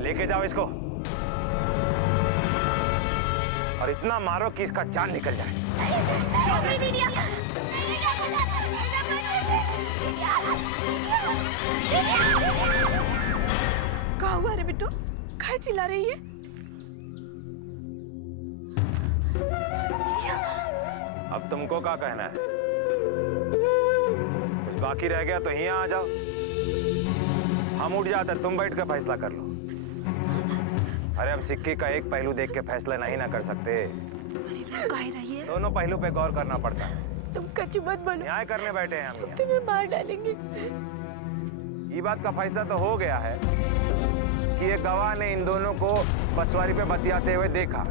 लेके जाओ इसको और इतना मारो कि इसका जान निकल जाए। क्या हुआ रे बिट्टू? काहे चिल्ला रही है? अब तुमको क्या कहना है? कुछ बाकी रह गया तो यहाँ आ जाओ, हम उठ जाते, तुम बैठ कर फैसला कर लो। अरे हम सिक्के का एक पहलू देख के फैसला नहीं ना कर सकते, दोनों पहलू पे गौर करना पड़ता है। तुम कच्च मत बोलो, न्याय करने बैठे हैं हम यहाँ। तुम्हें मार डालेंगे। ये बात का फैसला तो हो गया है कि एक गवाह ने इन दोनों को बसवारी पे बतियाते हुए देखा,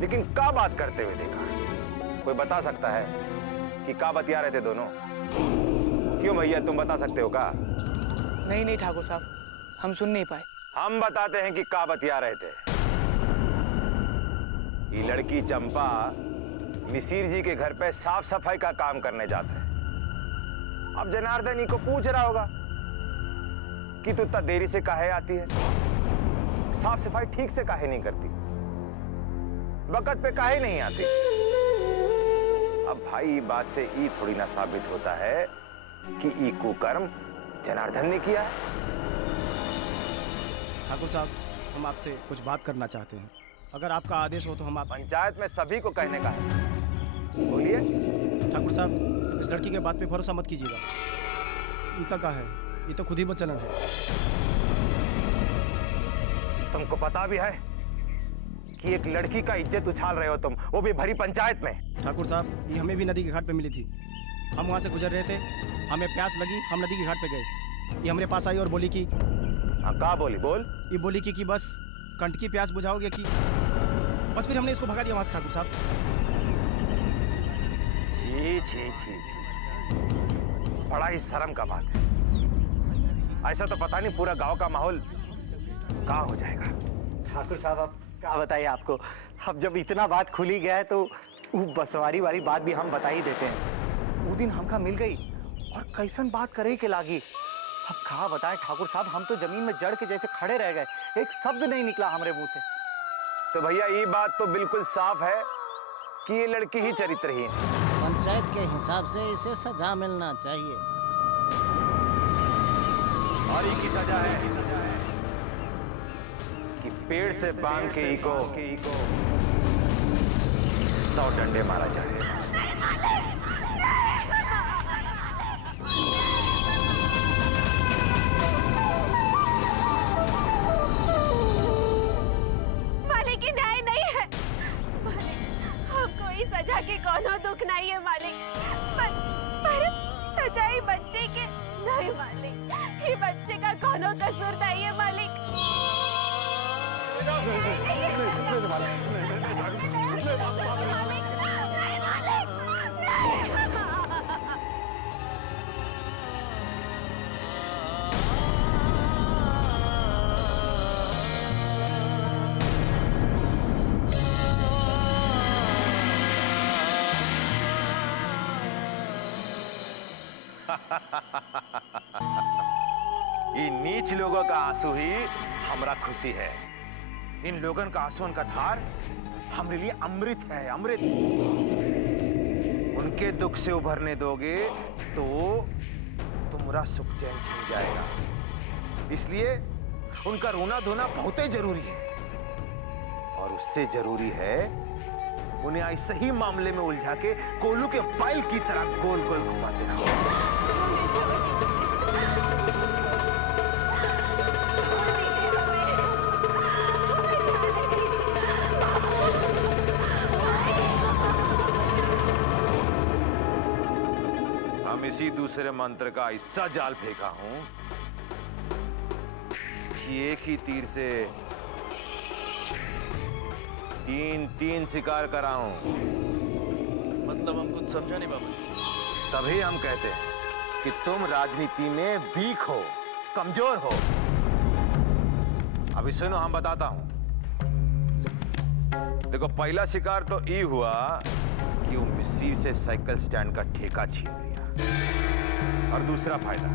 लेकिन क्या बात करते हुए देखा? कोई बता सकता है कि क्या बतिया रहे थे दोनों? क्यों भैया, तुम बता सकते हो क्या? नहीं ठाकुर साहब, हम सुन नहीं पाए। हम बताते हैं कि क्या बतिया रहे थे। ये लड़की चंपा मिसिर जी के घर पे साफ सफाई का काम करने जाता है। अब जनार्दन ही को पूछ रहा होगा कि तू इतना देरी से काहे आती है, साफ सफाई ठीक से काहे नहीं करती, वक्त पे काहे नहीं आती। अब भाई बात से ई थोड़ी ना साबित होता है कि ई कुकर्म जनार्दन ने किया है। ठाकुर साहब, हम आपसे कुछ बात करना चाहते हैं, अगर आपका आदेश हो तो हम आप। पंचायत में सभी को कहने का है, बोलिए। ठाकुर साहब, इस लड़की के बात पे भरोसा मत कीजिएगा। इनका क्या है, ये तो खुद ही बदचलन है। तुमको पता भी है कि एक लड़की का इज्जत उछाल रहे हो तुम, वो भी भरी पंचायत में। ठाकुर साहब, ये हमें भी नदी के घाट पे मिली थी। हम वहाँ से गुजर रहे थे, हमें प्यास लगी, हम नदी के घाट पे गए। ये हमारे पास आई और बोली कि कहा बोली? बोल। ये बोली कि बस कंठ की प्यास बुझाओगे कि बस। फिर हमने इसको भगा दिया वहाँ से। ठाकुर साहब, छी छी छी छी, बड़ा ही शर्म का बात है। ऐसा तो पता नहीं पूरा गांव का माहौल क्या हो जाएगा। ठाकुर साहब, अब क्या बताइए आपको, अब जब इतना बात खुली गया है तो वो बसवारी वाली बात भी हम बता ही देते हैं। वो दिन हमका मिल गई और कैसन बात करे के लागी। अब कहा बताए ठाकुर साहब, हम तो जमीन में जड़ के जैसे खड़े रह गए, एक शब्द नहीं निकला हमारे मुंह से। तो भैया ये बात तो बिल्कुल साफ है कि ये लड़की ही चरित्रहीन है। पंचायत के हिसाब से इसे सजा मिलना चाहिए। और ये की सजा है कि पेड़ से बांध के ही को 100 डंडे मारा जाए। मालिक, न्याय नहीं है मालिक, हमको इस सजा के कोनो दुख नहीं है मालिक, पर सजाई बच्चे के नहीं मालिक, ये बच्चे का कोनो कसूर नहीं है मालिक। ये नीच लोगों का आंसू ही हमरा खुशी है। इन लोगों का आंसू, उनका धार हमारे लिए अमृत है, अमृत। उनके दुख से उभरने दोगे तो तुम्हारा सुख चैन छिन जाएगा। इसलिए उनका रोना धोना बहुत ही जरूरी है, और उससे जरूरी है उन्हें ऐसे ही मामले में उलझा के कोलू के बैल की तरह गोल गोल घुमाते रहो। हम इसी दूसरे मंत्र का ऐसा जाल फेंका हूं कि एक ही तीर से तीन शिकार कराऊं। मतलब हम कुछ समझा नहीं बाबा। तभी हम कहते हैं कि तुम राजनीति में वीक हो, कमजोर हो। अभी सुनो, हम बताता हूं। देखो, पहला शिकार तो ये हुआ कि वो मिसिर से साइकिल स्टैंड का ठेका छीन लिया, और दूसरा फायदा,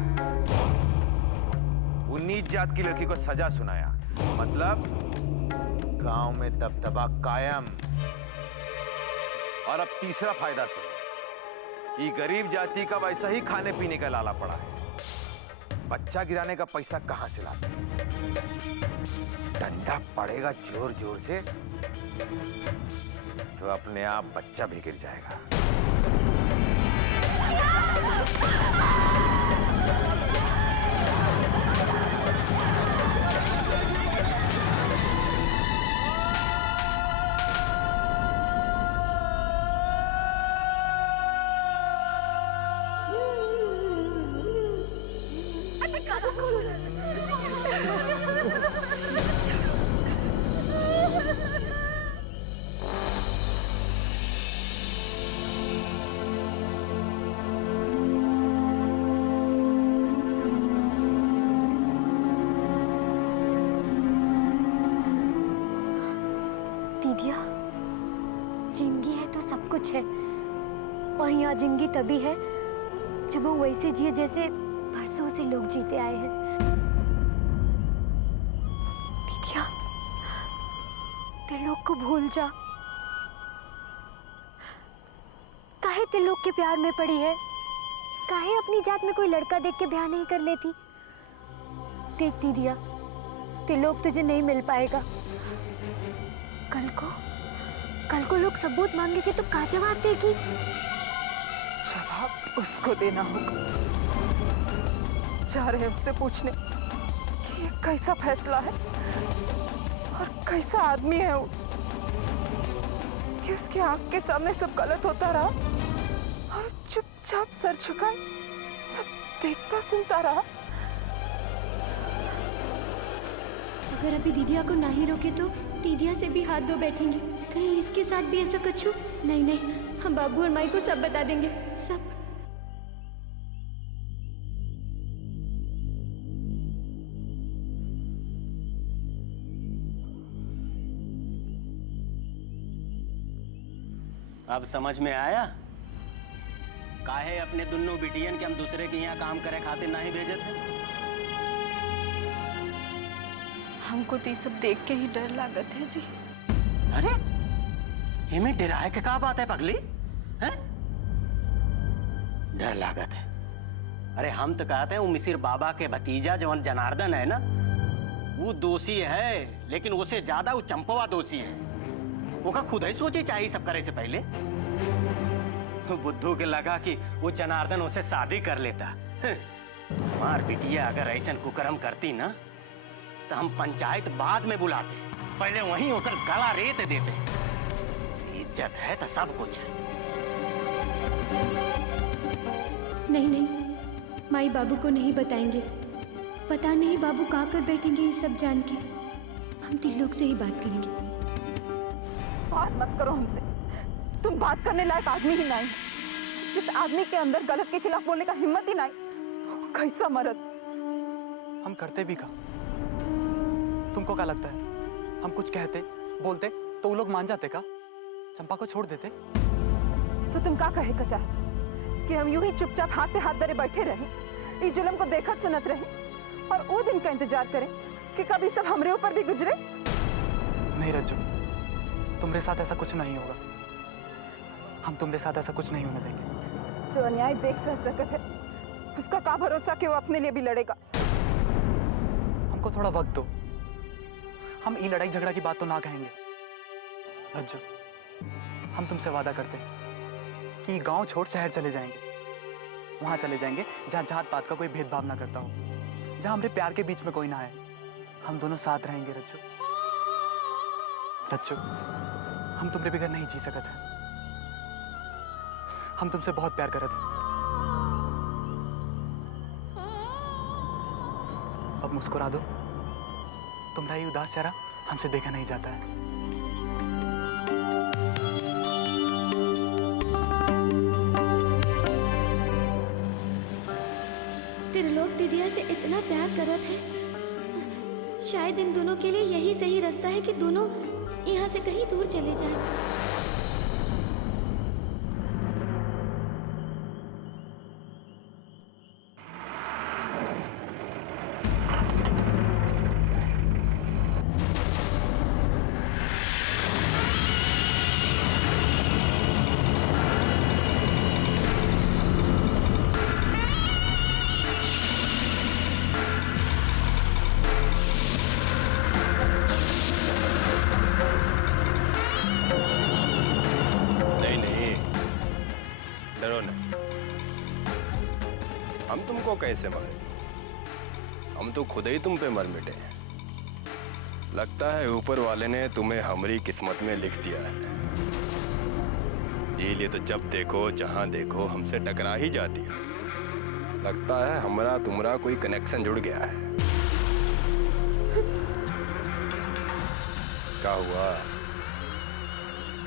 वो नीच जात की लड़की को सजा सुनाया मतलब गांव में दबदबा कायम। और अब तीसरा फायदा सुनो, ये गरीब जाति का वैसा ही खाने पीने का लाला पड़ा है। बच्चा गिराने का पैसा कहां से लाते? डंडा पड़ेगा जोर जोर से तो अपने आप बच्चा भी गिर जाएगा। दीदिया, जिंदगी है तो सब कुछ है, और यहाँ जिंदगी तभी है जब हम वैसे जिए जैसे बरसों से लोग जीते आए हैं। दीदिया, त्रिलोक को भूल जा। काहे त्रिलोक के प्यार में पड़ी है? काहे अपनी जात में कोई लड़का देख के ब्याह नहीं कर लेती? देख दीदिया, त्रिलोक तुझे नहीं मिल पाएगा। कल को लोग सबूत मांगेंगे तो क्या जवाब देगी? जवाब उसको देना होगा। जा रहे हैं उससे पूछने कि ये कैसा फैसला है और कैसा आदमी है वो, कि उसकी आंख के सामने सब गलत होता रहा और चुपचाप सर झुकाए सब देखता सुनता रहा। अगर अभी दीदिया को नहीं रोके तो दीदिया से भी हाथ धो बैठेंगी। कहीं इसके साथ भी ऐसा कुछ हो? नहीं, हम बाबू और माई को सब बता देंगे, सब। अब समझ में आया काहे अपने दोनों बिटियन के हम दूसरे के यहाँ काम करे खातिर नहीं भेजे थे? हमको तो ये सब देख के ही डर लागत है जी। अरे इमें डराए के का बात है पगली? हैं? डर लागत है? अरे हम तो कहते हैं वो मिसिर बाबा के भतीजा जवन जनार्दन है ना, वो दोषी है, लेकिन उससे ज्यादा वो चंपवा दोषी है। वो का खुद ही सोची चाहिए सब करे से पहले। बुद्धू के लगा कि वो जनार्दन उसे शादी कर लेता। हमार बिटिया अगर ऐसा कुकर्म करती ना तो हम पंचायत बाद में बुलाते, पहले वहीं होकर गला रेत देते। इज्जत है तो सब कुछ है। नहीं, माई बाबू को नहीं बताएंगे। पता नहीं बाबू कहाँ कर बैठेंगे ये सब जान के। हम त्रिलोक से ही बात करेंगे। बात मत करो हमसे, तुम बात करने लायक आदमी ही नहीं। जिस आदमी के अंदर गलत के खिलाफ बोलने का हिम्मत ही नहीं, कैसा मर्द। हम करते भी का? तुमको क्या लगता है हम कुछ कहते बोलते तो वो लोग मान जाते का? चंपा को छोड़ देते? तो तुम क्या कहे का चाहते कि हम यूं ही चुपचाप हाथ पे हाथ धरे बैठे रहें, इस जुल्म को देखत सुनत रहें और वो दिन का इंतजार करें कि कभी सब हमरे ऊपर भी गुजरे? नहीं रज्जू, तुम्हारे साथ ऐसा कुछ नहीं होगा। हम तुम्हारे साथ ऐसा कुछ नहीं होने देंगे। जो अन्याय देख सह सकत है उसका क्या भरोसा कि वो अपने लिए भी लड़ेगा? हमको थोड़ा वक्त दो, हम ये लड़ाई झगड़ा की बात तो ना कहेंगे। रज्जू, हम तुमसे वादा करते हैं कि गांव छोड़ शहर चले जाएंगे। वहां चले जाएंगे जहां जात पात का कोई भेदभाव ना करता हो, जहां हमारे प्यार के बीच में कोई ना है। हम दोनों साथ रहेंगे रज्जू। रज्जू, हम तुम्हारे बगैर नहीं जी सकते हैं। हम तुमसे बहुत प्यार करते हैं। अब मुस्कुरा दो, तुम्हारा ये उदास चेहरा हमसे देखा नहीं जाता है। त्रिलोक दीदिया से इतना प्यार करत है, शायद इन दोनों के लिए यही सही रास्ता है कि दोनों यहाँ से कहीं दूर चले जाएं। तुमको कैसे मारे? हम तो खुद ही तुम पे मर मिटे। लगता है ऊपर वाले ने तुम्हें हमारी किस्मत में लिख दिया है। ये लिए तो जब देखो जहां देखो हमसे टकरा ही जाती है। लगता है हमारा तुम्हारा कोई कनेक्शन जुड़ गया है। क्या हुआ?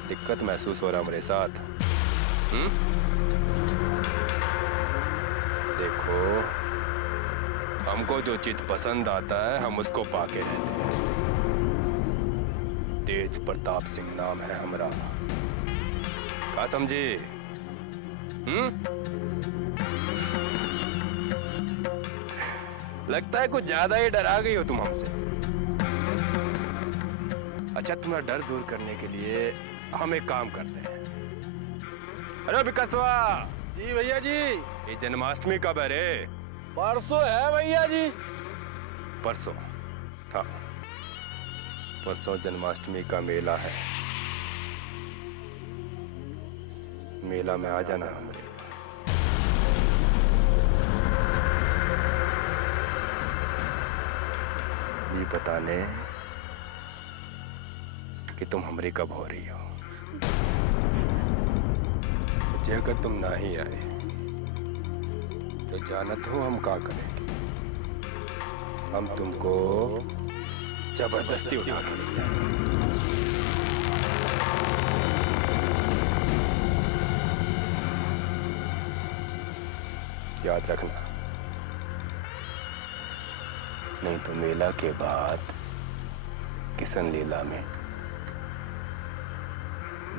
दिक्कत महसूस हो रहा मेरे साथ? देखो, हमको जो चीज पसंद आता है हम उसको पाके रहते हैं। तेज प्रताप सिंह नाम है हमारा। क्या समझे? लगता है कुछ ज्यादा ही डरा गई हो तुम हमसे। अच्छा, तुम्हारा डर दूर करने के लिए हम एक काम करते हैं। अरे विकासवा जी भैया जी। ये जन्माष्टमी कब है रे? परसों है भैया जी। परसों? हाँ, परसों जन्माष्टमी का मेला है। मेला में आ जाना हमारे पास। ये बताने कि तुम हमारी कब हो रही हो। मुझे अगर तुम ना ही आए तो जानत हो हम क्या करेंगे। हम तुमको जबरदस्ती उठा के ले जाएंगे। याद रखना, नहीं तो मेला के बाद किशन लीला में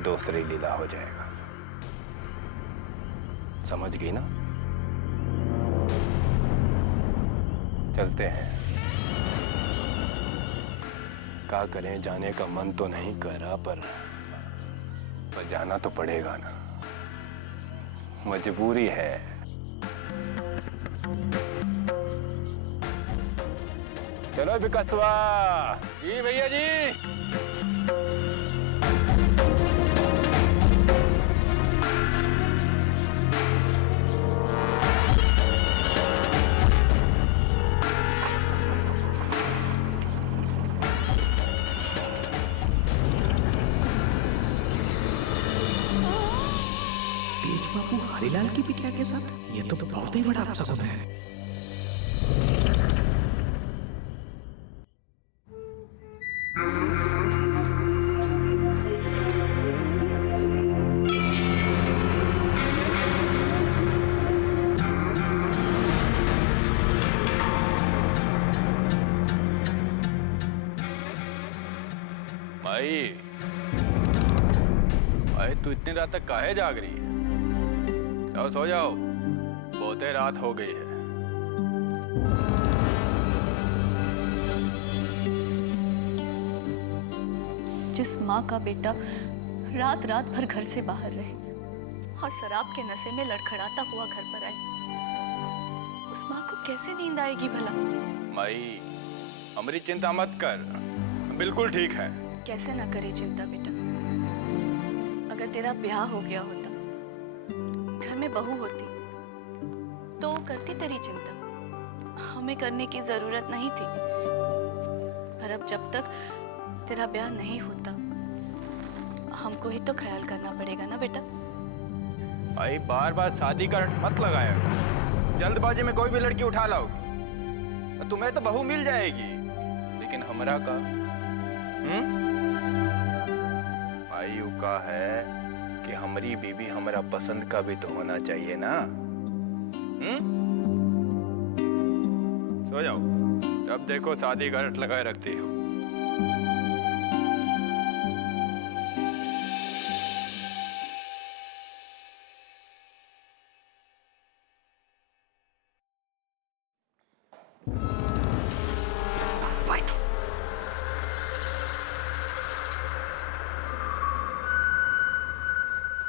दूसरी लीला हो जाएगा। समझ गई ना? चलते हैं। क्या करें, जाने का मन तो नहीं कर रहा, पर जाना तो पड़ेगा ना, मजबूरी है। चलो विकासवा। जी भैया जी। तेज बाबू हरिलाल की बिटिया के साथ? ये तो बहुत ही बड़ा अपशगुन है। भाई तू इतनी रात तक काहे जाग रही है? जाओ सो जाओ, बहुत ही रात हो गई है। जिस माँ का बेटा रात रात भर घर से बाहर रहे और शराब के नशे में लड़खड़ाता हुआ घर पर आए, उस माँ को कैसे नींद आएगी भला? माई, हमारी चिंता मत कर, बिल्कुल ठीक है। कैसे ना करे चिंता बेटा। अगर तेरा ब्याह हो गया होता, घर में बहू होती, तो वो करती तेरी चिंता, हमें करने की जरूरत नहीं थी। पर अब जब तक तेरा ब्याह नहीं होता, हमको ही तो ख्याल करना पड़ेगा ना बेटा। भाई बार बार शादी का रट मत लगाया। जल्दबाजी में कोई भी लड़की उठा लाओगी, तुम्हें तो बहू मिल जाएगी, लेकिन हमरा का भाई का है कि हमारी बीवी हमारा पसंद का भी तो होना चाहिए ना। सो जाओ, अब देखो शादी का रट लगाए रखती हो।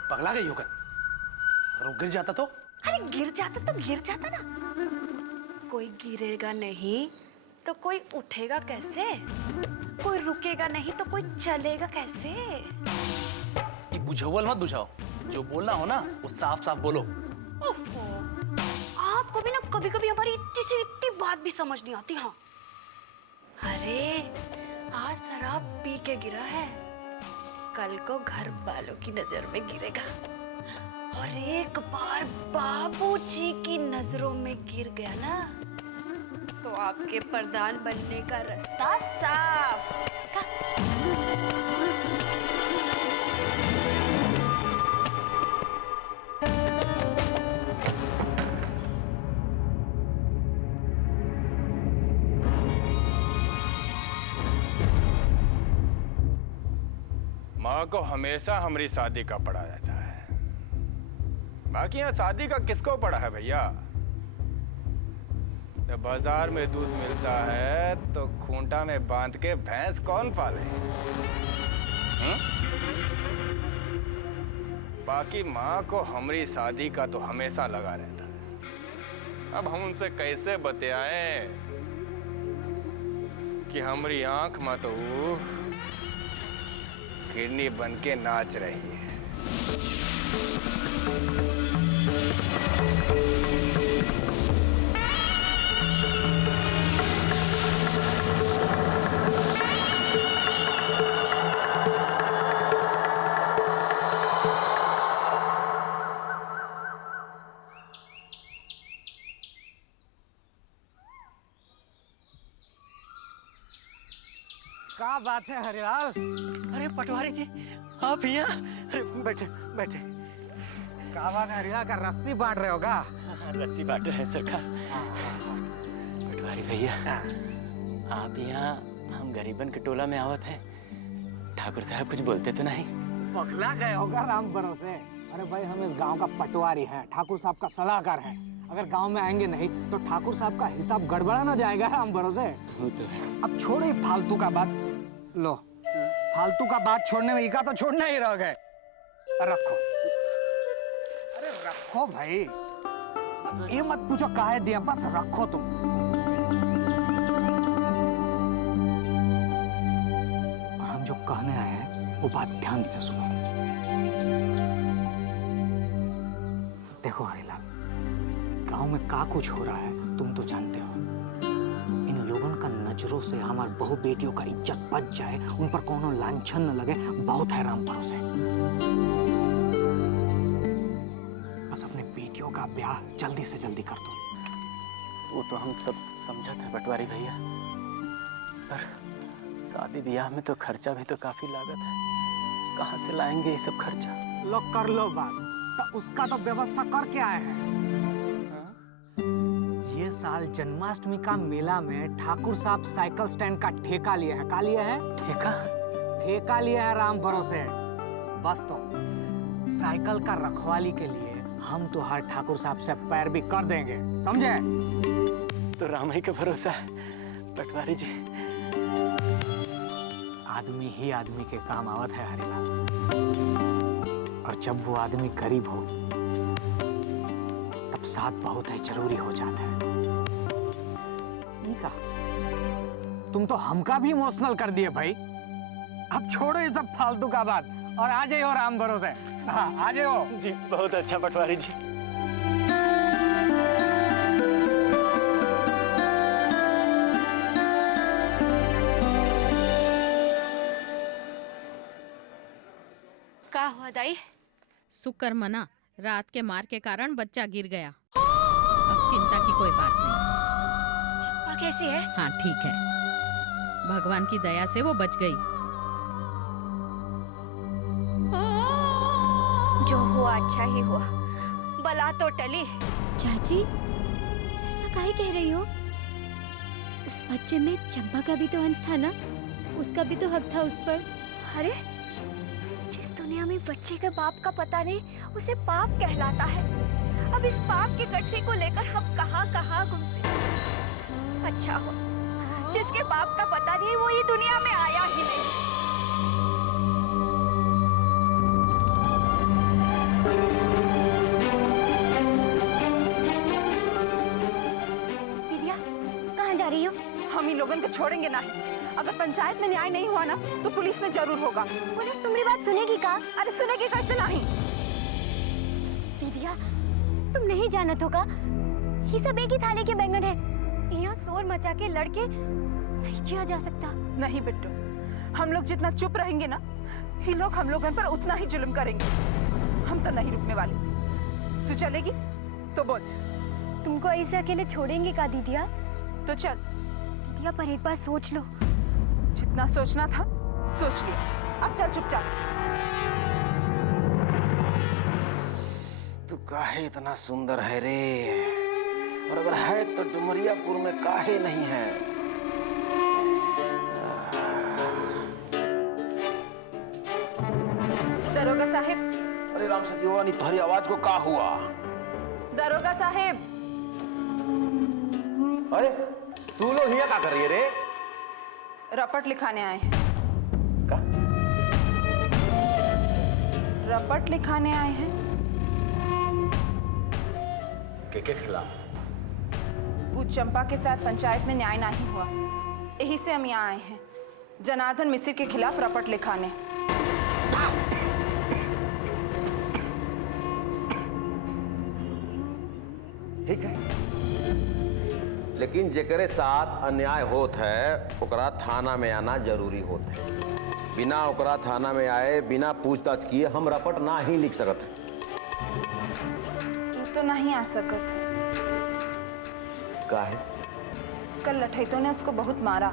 पगला गई होगा। अगर वो गिर जाता तो? अरे गिर जाता तो गिर जाता ना, कोई गिरेगा नहीं तो कोई उठेगा कैसे, कोई रुकेगा नहीं तो कोई चलेगा कैसे। ये बुझावल मत बुझाओ, जो बोलना हो ना वो साफ साफ बोलो। ओफो, आप आपको भी ना कभी कभी हमारी इतनी से इतनी बात भी समझ नहीं आती। हाँ अरे आज शराब पी के गिरा है, कल को घर वालों की नजर में गिरेगा, और एक बार बाबूजी की नजरों में गिर गया ना तो आपके प्रधान बनने का रास्ता साफ। माँ को हमेशा हमारी शादी का पड़ा रहता है, बाकी यहाँ शादी का किसको पड़ा है भैया? जब बाजार में दूध मिलता है तो खूंटा में बांध के भैंस कौन पाले? बाकी माँ को हमारी शादी का तो हमेशा लगा रहता है। अब हम उनसे कैसे बतियाएं कि हमारी आंख में तो किडनी बन के नाच रही है। क्या बात है हरिलाल? अरे पटवारी जी आप यहाँ? अरे बैठे बैठे। क्या बात है हरिलाल, का रस्सी बांट रहे होगा? रस्सी बांट रहे हैं सरकार। पटवारी भैया आप यहाँ हम गरीबन के टोला में आवत हैं, ठाकुर साहब कुछ बोलते तो नहीं? पगला गए होगा राम भरोसे। अरे भाई हम इस गांव का पटवारी हैं, ठाकुर साहब का सलाहकार हैं। अगर गांव में आएंगे नहीं तो ठाकुर साहब का हिसाब गड़बड़ा ना जाएगा राम भरोसे। वो तो है। अब छोड़ो फालतू का बात, लो फालतू का बात छोड़ने में इका तो छोड़ना ही रह गए। रखो, अरे रखो भाई, ये मत पूछो काहे दिया, बस रखो तुम। और हम जो कहने आए हैं वो बात ध्यान से सुनो। देखो हरिलाल, गांव में का कुछ हो रहा है तुम तो जानते हो। इन लोगों का नजरों से हमार बहु बेटियों का इज्जत बच जाए, उन पर कोनो लांछन न लगे, बहुत है राम भरोसे। बस अपने बेटियों का ब्याह जल्दी से जल्दी कर दो। वो तो हम सब समझा था पटवारी भैया, पर शादी ब्याह में तो खर्चा भी तो काफी लागत है, कहाँ से लाएंगे ये सब खर्चा? लो कर लो बात, तो उसका तो व्यवस्था करके आए हैं। ये साल जन्माष्टमी का मेला में ठाकुर साहब साइकिल स्टैंड का ठेका लिए हैं। का लिए हैं? ठेका? ठेका लिए है राम भरोसे। बस तो साइकिल का रखवाली के लिए हम तो हर ठाकुर साहब से पैर भी कर देंगे, समझे? तो रामाई का भरोसा है पटवारी जी। आदमी ही आदमी के काम आवत है हरिलाल, और जब वो आदमी गरीब हो तब साथ बहुत ही जरूरी हो जाता है। का तुम तो हमका भी इमोशनल कर दिए भाई। अब छोड़ो ये सब फालतू का बात और आ जाइए राम भरोसे। हाँ आ जाओ जी। बहुत अच्छा पटवारी जी। क्या हुआ दाई? शुक्र मना, रात के मार के कारण बच्चा गिर गया। अब चिंता की कोई बात नहीं। चंपा कैसी है? हाँ ठीक है, भगवान की दया से वो बच गई। जो हुआ अच्छा ही हुआ, बला तो टली। चाची ऐसा काहे कह रही हो? उस बच्चे में चंपा का भी तो अंश था ना, उसका भी तो हक था उस पर। अरे जिस दुनिया में बच्चे के बाप का पता नहीं, उसे पाप कहलाता है। अब इस पाप की गठरी को लेकर हम कहाँ कहाँ घूमते। अच्छा हो जिसके बाप का पता नहीं, वो ये दुनिया में आया ही नहीं। दीदिया कहाँ जा रही हो? हम इन लोगों को छोड़ेंगे नहीं। अगर पंचायत में न्याय नहीं हुआ ना तो पुलिस में जरूर होगा। पुलिस तुम्हारी बात सुनेगी का? अरे सुनेगी कैसे नहीं? दीदिया तुम नहीं जानत होगा, ये सब एक ही थाने के बैंगन है। यहाँ शोर मचा के लड़के नहीं जिया जा सकता। नहीं बिट्टू, हम लोग जितना चुप रहेंगे ना, ये लोग हम लोगों पर उतना ही जुल्म करेंगे। हम तो नहीं रुकने वाले। तू चलेगी तो बोल। तुमको ऐसे अकेले छोड़ेंगे का दीदिया? तो चल। दीदिया पर एक बार सोच लो। जितना सोचना था सोच लिया, अब चल चुपचाप। तू काहे इतना सुंदर है रे, और अगर है तो डुमरियापुर में काहे नहीं है? दरोगा साहिब। अरे राम सजीवानी, तुम्हारी आवाज को का हुआ? दरोगा साहिब। अरे तू लोग यहाँ क्या कर रही है रे? रपट लिखाने आए हैं। का? रपट लिखाने आए हैं। के खिलाफ? वो चंपा के साथ पंचायत में न्याय नहीं हुआ, यही से हम यहाँ आए हैं जनार्दन मिश्र के खिलाफ रपट लिखाने। ठीक है, लेकिन जेकरे साथ अन्याय होत है ओकरा थाना में आना जरूरी होत है। बिना ओकरा थाना में आए, बिना पूछताछ किए हम रपट ना ही लिख सकत है। तू तो नहीं आ सकत। काहे? कल लठैतों ने उसको बहुत मारा,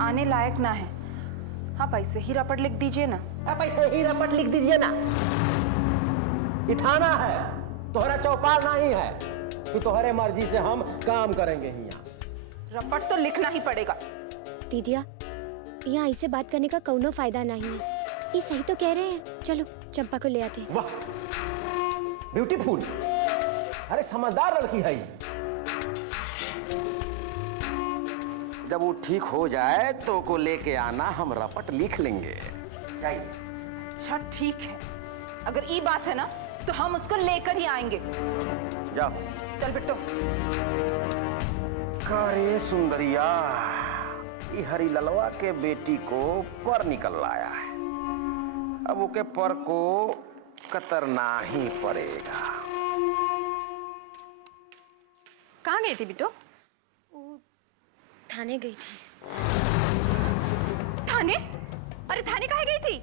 आने लायक ना है। आप ऐसे ही रपट लिख दीजिए ना। आप ऐसे ही रपट लिख दीजिए ना। ये थाना है, तोहरा चौपाल नहीं है कि तोहरे मर्जी से हम काम करेंगे यहाँ। रपट तो लिखना ही पड़ेगा। दीदिया, यहाँ ऐसे बात करने का कौनो फायदा नहीं है। ये सही तो कह रहे हैं। चलो चंपा को ले आते हैं। वाह, ब्यूटीफुल। अरे समझदार लड़की है ये। जब वो ठीक हो जाए तो को लेके आना, हम रपट लिख लेंगे। अच्छा ठीक है, अगर ये बात है ना तो हम उसको लेकर ही आएंगे। जाओ। चल बिट्टू। अरे सुंदरिया, ये हरी ललवा के बेटी को पर निकल लाया है, अब ओके पर को कतरना ही पड़ेगा। कहाँ गई थी बिट्टू? थाने गई थी। थाने? अरे थाने काहे गई थी?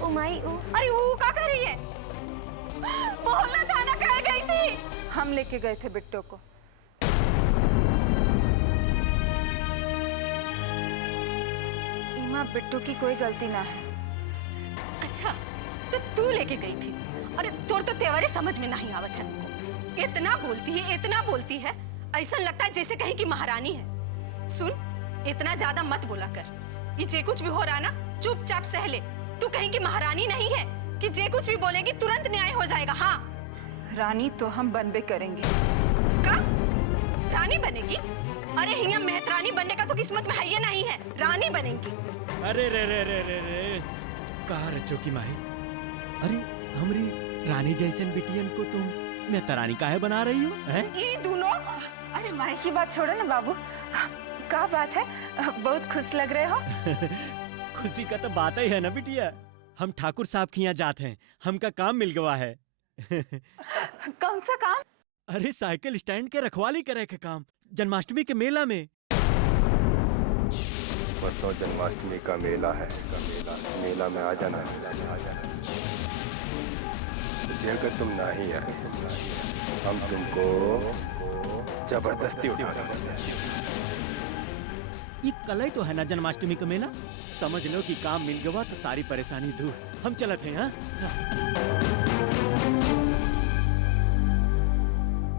ओ माई, अरे वो क्या कर रही है? बोलना, थाना काहे गई थी? हम लेके गए थे बिट्टू को। इमा, बिट्टू की कोई गलती ना है। अच्छा, तो तू लेके गई थी? अरे तोर तो तेवरे समझ में नहीं आवत है। इतना बोलती है, ऐसा लगता है जैसे कहीं की महारानी है। सुन, इतना ज्यादा मत बोला कर। ये जे कुछ भी हो रहा ना, चुपचाप सह ले। तू कहीं की महारानी नहीं है कि जे कुछ भी बोलेगी तुरंत न्याय हो जाएगा। हाँ, रानी तो हम बनबे करेंगे। का? रानी बनेगी? अरे हिया मेहतरानी बनने का तो किस्मत में है ये नहीं है, रानी बनेगी। अरे रे रे रे रे रे, कहा रचो की माही? अरे हमरी रानी जैसन बिटियन को तुम मेहतरानी काहे बना रही हो? ये दोनों? अरे माई की बात छोड़ो ना बाबू, क्या बात है? बहुत खुश लग रहे हो। खुशी का तो बात ही है ना बिटिया। हम ठाकुर साहब के यहाँ जाते हैं, हमका काम मिल गया है। कौन सा काम? अरे साइकिल स्टैंड के रखवाली करे के काम, जन्माष्टमी के मेला में। परसों जन्माष्टमी का मेला है, मेला में आ जाना। अगर तुम नहीं आए, हम तुमको जबरदस्ती उठा देंगे। ये कल ही तो है ना जन्माष्टमी का मेला। समझ लो कि काम मिल गया तो सारी परेशानी दूर। हम चलत हैं। हाँ,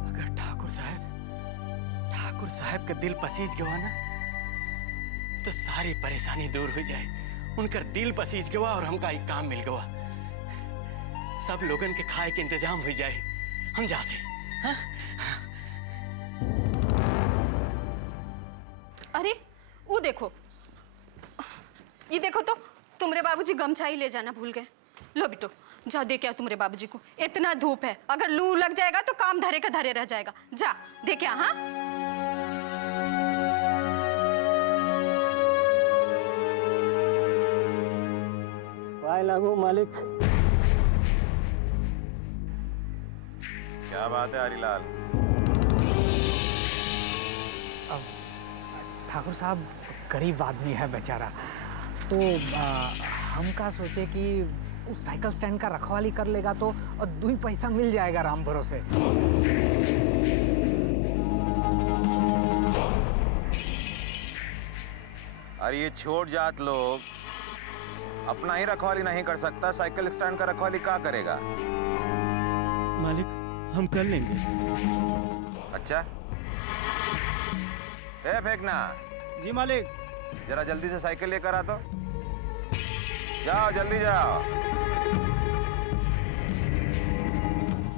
अगर ठाकुर साहब का दिल पसीज गया ना, तो सारी परेशानी दूर हो जाए। उनका दिल पसीज गया और हमका एक काम मिल गया। सब लोगन के खाए के इंतजाम हो जाए। हम जाते हैं। हाँ? अरे वो देखो, ये देखो तो, तुम्हारे बाबूजी गमछा ही ले जाना भूल गए। लो बिट्टू, जा दे के आ तुम्हारे बाबूजी को। इतना धूप है, अगर लू लग जाएगा तो काम धरे का धरे रह जाएगा। जा दे के आ। हाँ, पाए लागू मालिक। क्या बात है हरीलाल? ठाकुर साहब गरीब आदमी है बेचारा, तो हम का सोचे कि उस साइकिल स्टैंड का रखवाली कर लेगा तो और 2 पैसा मिल जाएगा राम भरोसे। अरे ये छोड़ जात लोग अपना ही रखवाली नहीं कर सकता, साइकिल स्टैंड का रखवाली क्या करेगा? मालिक हम कर लेंगे। अच्छा ए फेंकना। जी मालिक। जरा जल्दी से साइकिल लेकर आ तो। जाओ जल्दी जाओ।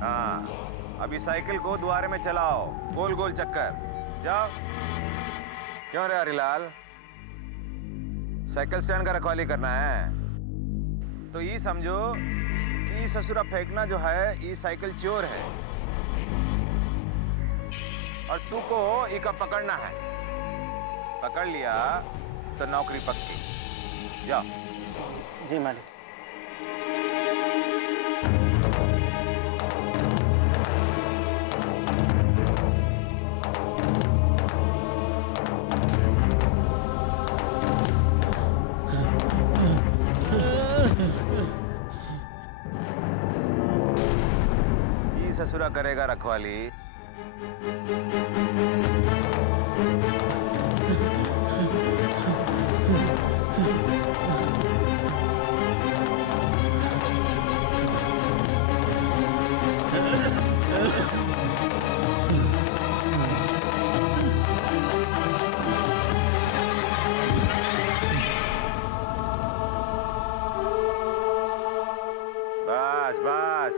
हाँ अभी साइकिल को द्वारे में चलाओ, गोल गोल चक्कर। जाओ। क्यों रे हरिलाल, साइकिल स्टैंड का रखवाली करना है तो ये समझो कि ससुरा फेंकना जो है ये साइकिल चोर है और तू को इका पकड़ना है। पकड़ लिया तो नौकरी पक्की। जाओ। जी मालिक। ये ससुरा करेगा रखवाली। बस बस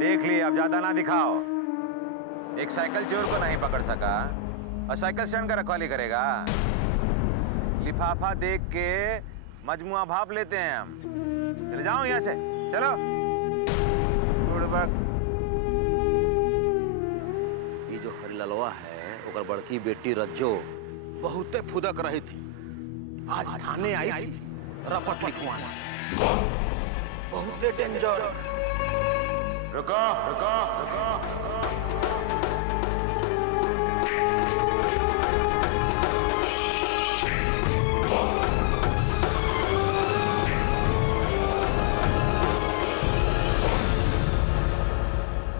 देख ली, अब ज्यादा ना दिखाओ। एक साइकिल चोर को नहीं पकड़ सका और साइकिल स्टैंड का रखवाली करेगा। लिफाफा देख के मजमुआ भाप लेते हैं हम। चले जाओ यहाँ से, चलो। ये जो हरिललवा है ओकर बड़की बेटी रज्जो बहुते फुदक रही थी, आज थाने आई थी रपट लिखवाना। बहुते डेंजर। रुको रुको रुको।